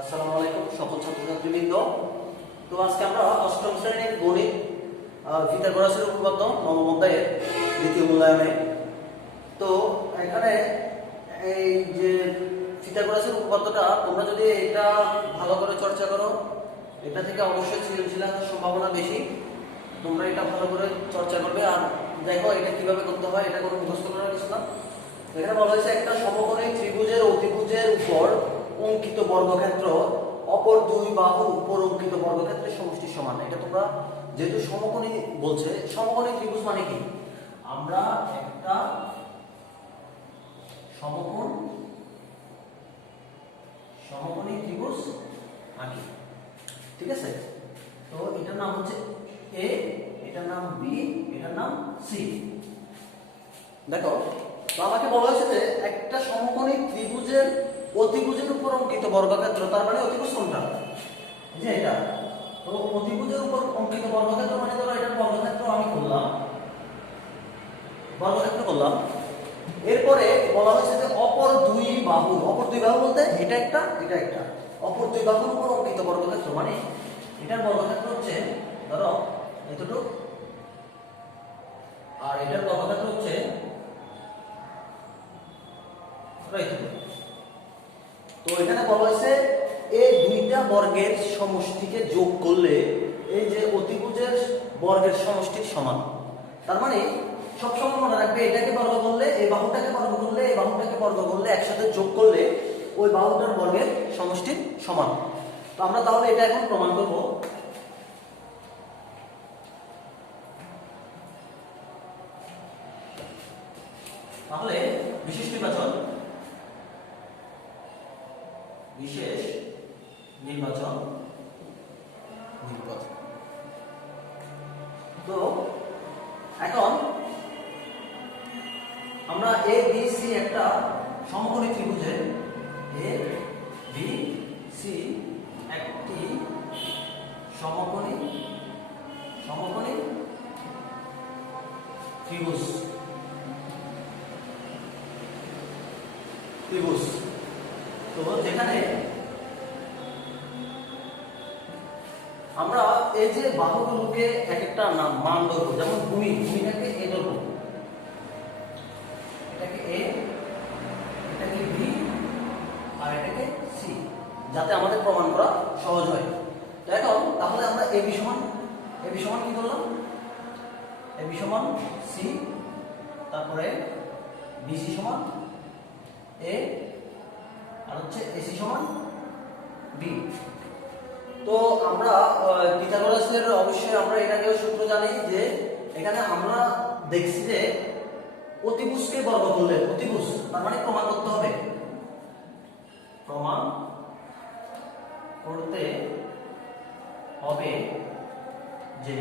আসসালামু আলাইকুম সকল ছাত্রছাত্রীবৃন্দ। তো আজকে আমরা অষ্টম শ্রেণীর গণিত পিথাগোরাসের উপপাদ্য নবম অধ্যায়ের দ্বিতীয় মূল্যায়নে। তো এখানে এই যে পিথাগোরাসের উপপাদ্যটা তোমরা যদি এটা ভালো করে চর্চা করো, এটা থেকে অবশ্যই সৃজনশীল আসার সম্ভাবনা বেশি। তোমরা এটা ভালো করে চর্চা করবে আর দেখো এটা কিভাবে করতে হয়, এটা কোনো মুখস্থ করার কিছু না। এখানে বলা হয়েছে একটা সমকোণী ত্রিভুজের অতিভুজের উপর অঙ্কিত বর্গক্ষেত্র অপর দুই বাহুর উপর অঙ্কিত বর্গক্ষেত্রের সমষ্টির সমান। এটা তোমরা যেহেতু সমকোণী বলছে, সমকোণী ত্রিভুজ মানে কি? আমরা একটা সমকোণী ত্রিভুজ আঁকি, ঠিক আছে? তো এটার নাম হচ্ছে এ, এটার নাম বি, এটার নাম সি। দেখো, তো আমাকে বলা হয়েছে যে একটা সমকোণী ত্রিভুজের অতিভুজের উপর অঙ্কিত বর্গক্ষেত্র, তার মানে অতিভুজ কোনটা? যে এটা। তো অতিভুজের উপর অঙ্কিত বর্গক্ষেত্র মানে ধরো এটার বর্গক্ষেত্র আমি করলাম, এরপরে বলা হয়েছে যে অপর দুই বাহু বলতে এটা একটা এটা একটা, অপর দুই বাহুর উপর অঙ্কিত বর্গক্ষেত্র মানে এটার বর্গক্ষেত্র হচ্ছে ধরো এতটুকু, আর এটার বর্গক্ষেত্র হচ্ছে তো এখানে বলা হয়েছে এই দুইটা বর্গের সমষ্টিকে যোগ করলে এই যে অতিভুজের বর্গের সমষ্টির সমান। তার মানে সবসময় মনে রাখবে এটাকে বর্গ করলে এই বাহুটাকে বর্গ করলে এই বাহুটাকে বর্গ করলে একসাথে যোগ করলে ওই বাহুটার বর্গের সমষ্টির সমান। তো আমরা তাহলে এটা এখন প্রমাণ করব। তাহলে বিশেষ নির্বাচন তো এখন আমরা এ বি সি একটা সমকোণী ত্রিভুজের এ বি সি একটি সমকোণী ত্রিভুজ তো যেখানে আমরা এই যে বাহুগুলোকে এক একটা নাম মান দেবো, যেমন ভূমিটাকে এ ধরবো, এটাকে এ, এটাকে বি আর এটাকে সি, যাতে আমাদের প্রমাণ করা সহজ হয়। দেখো তাহলে আমরা এ বি সমান কি করলাম? এ বি সমান সি, তারপরে বিসি সমান এ, আর হচ্ছে এসি সমান বি। তো আমরা পিথাগোরাসের অবশ্যই আমরা এটাকেও সূত্র জানি যে এখানে আমরা দেখছি যে অতিভুজকে বর্গ করলে অতিভুজ, তার মানে প্রমাণ করতে হবে, যে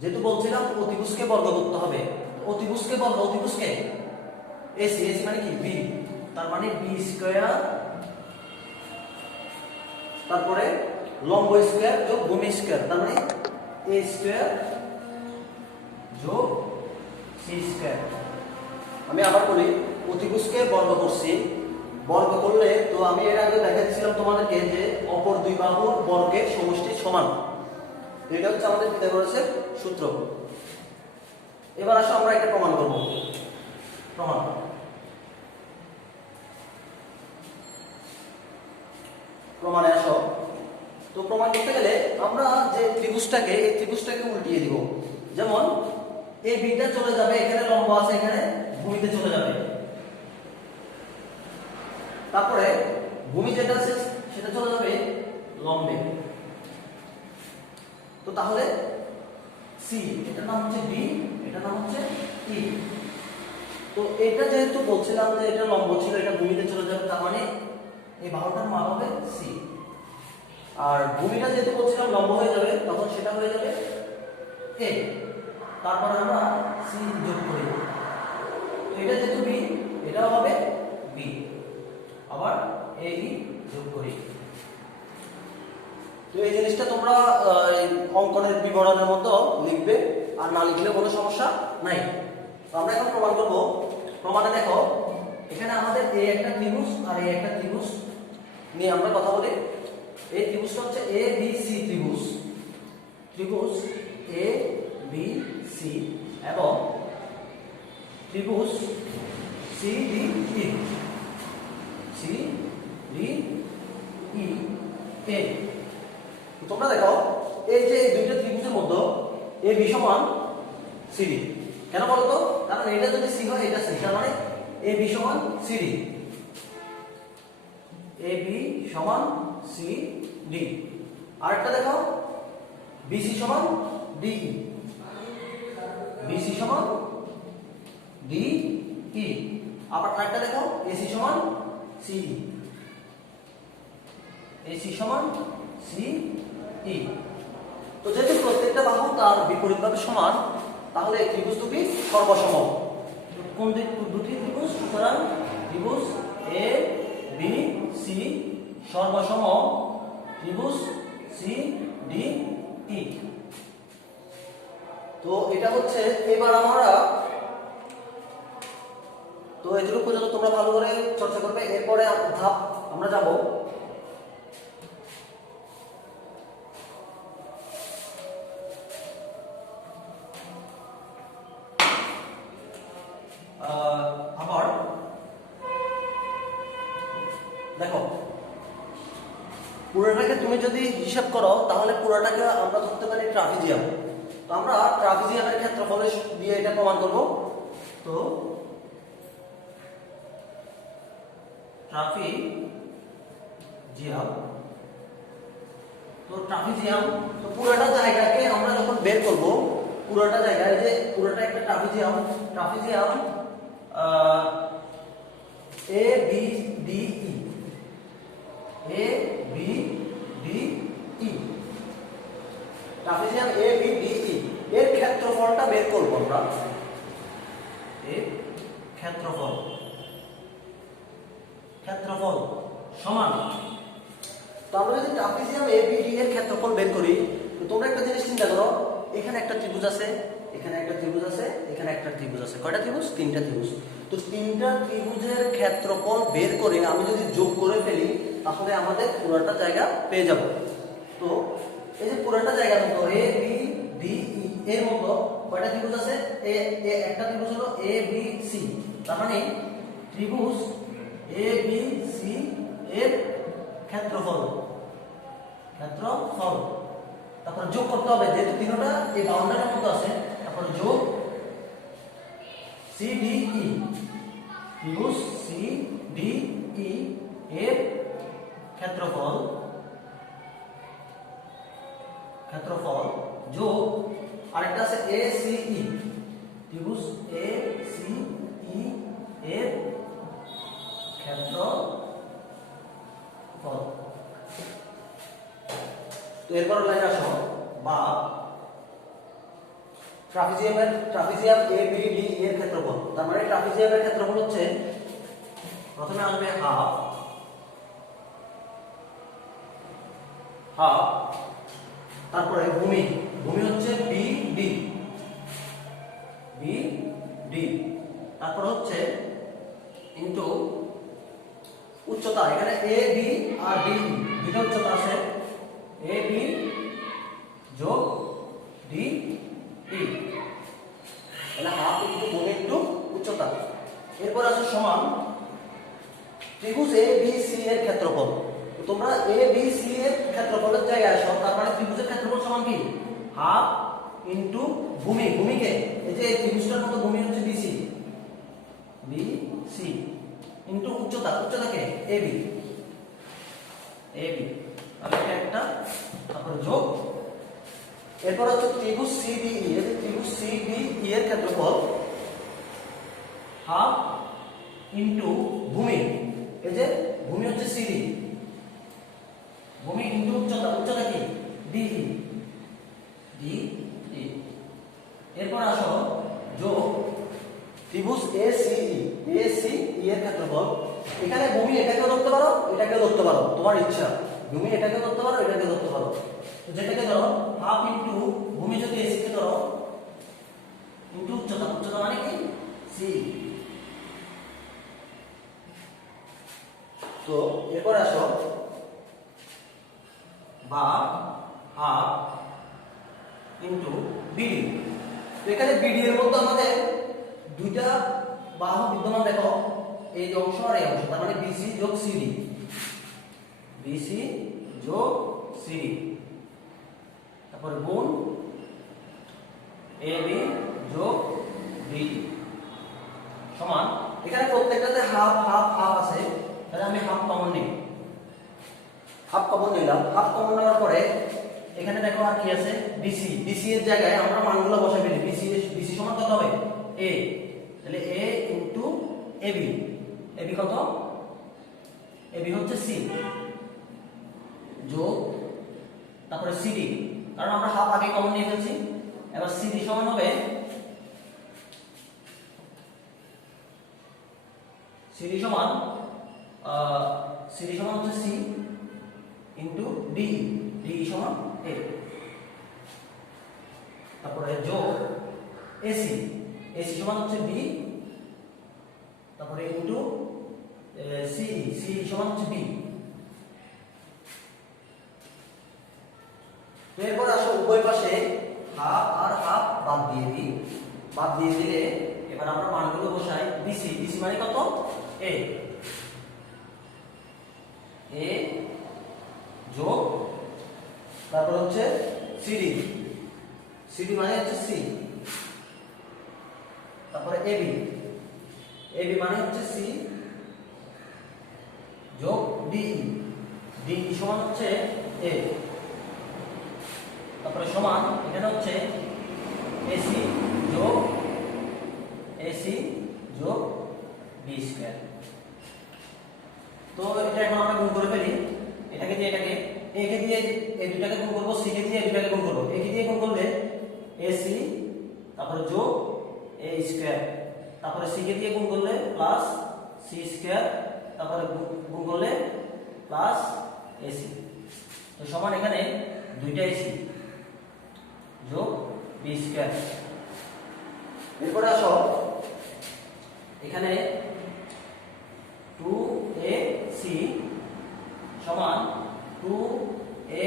যেহেতু বলছিলাম অতিভুজকে বর্গ করতে হবে, অতিভুজকে এসি মানে কি? বি, তার মানে বি স্কয়ার, তারপরে লম্ব স্কয়ার যোগ ভূমি স্কয়ার, তার মানে এ স্কয়ার যোগ সি স্কয়ার। আমি আবার বলি, অতিভুজকে বর্গ করছি, বর্গ করলে তো আমি এর আগে দেখাচ্ছিলাম তোমাদেরকে যে অপর দুই বাহুর বর্গের সমষ্টি সমান। এটা হচ্ছে আমাদের পিথাগোরাসের সূত্র। এবার আসো আমরা এটা প্রমাণ করব। প্রমাণে আসো। তো প্রমাণ করতে গেলে আমরা যে ত্রিভুজটাকে এই ত্রিভুজটাকে উল্টিয়ে দিব। যেমন এই বিটা চলে যাবে এখানে, লম্ব আছে এখানে, ভূমিতে চলে যাবে। তারপরে ভূমি যেটা আছে সেটা চলে যাবে লম্বে। তো তাহলে সি, এটার নাম হচ্ছে বি, এটার নাম হচ্ছে ই। তো এটা যেহেতু বলছিলাম যে এটা লম্ব ছিল, এটা ভূমিতে চলে যাবে, তার মানে এই বাহুটার মান হবে সি। আর ভূমিটা যেহেতু বলছিলাম লম্ব হয়ে যাবে, তখন সেটা হয়ে যাবে এ। তারপরে আমরা সি যোগ করি, এটা যেহেতু বি, এটাও হবে বি, আবার এ ই যোগ করি। তো এই জিনিসটা তোমরা অঙ্কনের বিবরণের মতো লিখবে, আর না লিখলে কোনো সমস্যা নাই। তো আমরা এখন প্রমাণ করব। প্রমাণে দেখো এখানে আমাদের এ একটা ত্রিভুজ আর এ একটা ত্রিভুজ নিয়ে আমরা কথা বলি। এই ত্রিভুজটা হচ্ছে এ বি সি ত্রিভুজ, ত্রিভুজ এ বি সি এবং ত্রিভুজ C D E, C D E এ। তোমরা দেখো এই যে দুইটা ত্রিভুজের মধ্যে এ বি সমান সিডি, কেন বলো তো? কারণ এটা যদি সি হয় এটা সি, তার মানে এ বি সমান সিডি, এ বি সমান সি ডি। আরেকটা দেখো বিসি সমান ডি, বিসি সমান ডি ই। আবার আরেকটা দেখো এসি সমান সি ই, এসি সমান সি ই। তো যেহেতু প্রত্যেকটা বাহু তার বিপরীতভাবে সমান, তাহলে এই ত্রিভুজ দুটি সর্বসম। কোন দুটি ত্রিভুজ? সুতরাং ত্রিভুজ এ বি সি সর্বসম ত্রিভুজ সি ডি ই। তো এটা হচ্ছে এবার আমরা, তো এটুকু পর্যন্ত তোমরা ভালো করে চর্চা করবে। এরপরে ধাপ আমরা যাব আবার দেখো পুরোটাকে তুমি যদি হিসাব করো তাহলে পুরোটাকে আমরা ধরতে পারি ট্রাপিজিয়াম। তো আমরা ট্রাপিজিয়ামের ক্ষেত্রফল দিয়ে এটা প্রমাণ করব। তো ট্রাপিজিয়াম, তো ট্রাপিজিয়াম, তো পুরোটা জায়গাকে আমরা যখন বের করব, পুরোটা জায়গায় যে পুরোটা একটা trapezium, trapezium A B D E, A B D E, trapezium A B D E এর ক্ষেত্রফলটা বের করব আমরা। এর ক্ষেত্রফল, ক্ষেত্রফল সমান, তো আমরা যদি ট্রাপিজিয়াম এ বি ডি এর ক্ষেত্রফল বের করি, তো তোমরা একটা জিনিস চিন্তা করো, এখানে একটা ত্রিভুজ আছে, এখানে একটা ত্রিভুজ আছে, এখানে একটা ত্রিভুজ আছে। কয়টা ত্রিভুজ? তিনটা ত্রিভুজ। তো তিনটা ত্রিভুজের ক্ষেত্রফল বের করে আমি যদি যোগ করে ফেলি, তাহলে আমাদের পুরোটা জায়গা পেয়ে যাব। তো এই যে পুরোটা জায়গার মতো এ বি ডি ই এর মতো কয়টা ত্রিভুজ আছে? একটা ত্রিভুজ হলো এ বি সি, তার মানে ত্রিভুজ এ বি সি এর ক্ষেত্রফল, ক্ষেত্রফল, তারপর যোগ করতে হবে যেহেতু তিনটা এই বাউন্ডারির মধ্যে আছে, তারপর যোগ সি ডি ই, ত্রিভুজ সি ডি ই এর ক্ষেত্রফল, ক্ষেত্রফল যোগ আরেকটা আছে এ সি ই, ত্রিভুজ এ সি ই এর ক্ষেত্রফল। তো এরপর লাইন আসো, বা ট্রাপিজিয়াম এ বি ডি এর ক্ষেত্রফল। তার মানে ট্রাপিজিয়ামের ক্ষেত্রফল হচ্ছে, প্রথমে আসবে হাফ, হাফ, তারপরে ভূমি, ভূমি হচ্ছে বি ডি, বি ডি, তারপর হচ্ছে ইনটু উচ্চতা। এখানে এ বি আর ডি দুটো উচ্চতা আছে, এ বি যোগ ডি ই, তাহলে হাফ ইনটু ভূমি ইনটু উচ্চতা। এরপর আছে সমান ত্রিভুজ এ বি সি এর ক্ষেত্রফল। তোমরা এ বি সি এর ক্ষেত্রফলের জায়গায় আসো, তার মানে ত্রিভুজের ক্ষেত্রফল সমান কি? হাফ ইনটু ভূমি, ভূমিকে এই যে ত্রিভুজটার মতো ভূমি হচ্ছে বিসি, বি সি ইনটু উচ্চতা, উচ্চতাকে এ বি, এ বি, তাহলে এটা একটা, তারপর যোগ, এরপর হচ্ছে ত্রিভুজ সি ডি ই, এই যে ত্রিভুজ সি ডি ই এর ক্ষেত্রফল হাফ ইনটু ভূমি, এই যে ভূমি হচ্ছে সিডি, ভূমি ইনটু উচ্চতা, উচ্চতা কি? D E, D E. এরপর আসো যোগ ত্রিভুজ A C E, A C E এর ক্ষেত্রফল। এখানে ভূমি এটাকেও ধরতে পারো, এটাকেও ধরতে পারো, তোমার ইচ্ছা। ভূমি এটাকে ধরতে পারো, এটাকে ধরতে পারো। তো যেটাকে ধরো হাফ ইনটু ভূমি, যদি এসি কে ধরো ইনটু উচ্চতা, উচ্চতা মানে কি? সি। তো এরপর আসো বা হাফ ইন্টু বিডি। তো এখানে বিডি এর মধ্যে আমাদের দুইটা বাহু বিদ্যমান, দেখো এই যে অংশ আর এই অংশ, তার মানে বিসি যোগ সিডি, বিসি যোগ সিডি, তারপর গুণ এবি যোগ বিডি সমান, এখানে প্রত্যেকটাতে হাফ হাফ হাফ আছে, তাহলে আমি হাফ কমন নিই, হাফ কমন নিলাম। হাফ কমন নেওয়ার পরে এখানে দেখো আর কি আছে, বিসি, বিসি এর জায়গায় আমরা মানগুলো বসাই ফেলি। বিসি বিসি সমান কত হবে, এ, তাহলে এ ইনটু এবি, এবি কত, এবি হচ্ছে সি যোগ, তারপরে সিডি, কারণ আমরা হাফ আগে কমন নিয়ে ফেলছি। এবার সিডি সমান হবে, সিডি সমান সিডি সমান হচ্ছে সি ইনটু ডি, ডি সমান এ, তারপরে যোগ এসি, এসি সমান হচ্ছে বি, তারপরে ইনটু সি, সি সমান হচ্ছে বি। তো এরপর আসো উভয় পাশে হাফ আর হাফ বাদ দিয়ে দিই, বাদ দিয়ে দিলে এবার আমরা মানগুলো বসাই। বিসি, বিসি মানে কত, এ, এ যোগ, তারপর হচ্ছে সিডি, সিডি মানে হচ্ছে সি, তারপরে এবি, এবি মানে হচ্ছে সি যোগ ডি, ডি সমান হচ্ছে এ, তারপরে সমান এখানে হচ্ছে এসি যোগ এসি যোগ বি স্কয়ার। তো এটা এখন আমরা গুণ করে ফেলি, এটাকে দিয়ে এটাকে, একে দিয়ে এই দুটাকে গুণ করব, সি কে দিয়ে এই দুটাকে গুণ করব। একে দিয়ে গুণ করলে এসি, তারপরে যোগ এ স্কয়ার, তারপরে সি কে দিয়ে গুণ করলে প্লাস সি স্কয়ার, তারপরে গুণ করলে প্লাস এসি। তো সমান এখানে দুইটা এসি যোগ বি স্কয়ার। এরপরে আসো এখানে 2ac সমান 2a,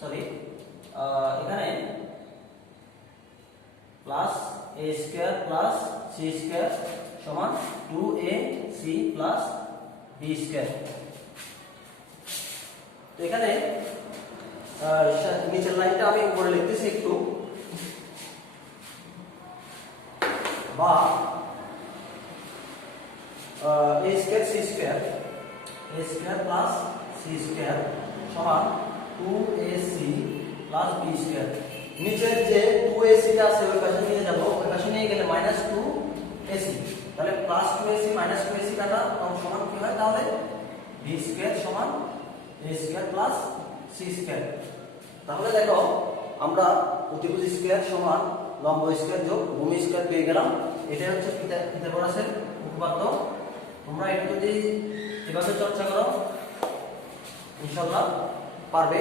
সরি এখানে plus a square plus c square সমান 2ac প্লাস b স্কয়ার। তো এখানে নিচের লাইনটা আমি উপরে লিখতেছি একটু, বা a square c square, a square plus c square সমান 2ac প্লাস b স্কয়ার। নিচের যে 2ac টা আছে ওই পাশে নিয়ে যাব, ওই পাশে নিয়ে গেলে -2ac, তাহলে +2ac -2ac কাটা সমান কি হয়, তাহলে b স্কয়ার সমান a square plus c square. তাহলে দেখো আমরা অতিভুজ স্কয়ার সমান লম্ব স্কয়ার যোগ ভূমি স্কয়ার পেয়ে গেলাম। এটাই হচ্ছে পিথাগোরাসের উপপাদ্য। তোমরা এটা যদি এভাবে চর্চা করো ইনশাআল্লাহ পারবে।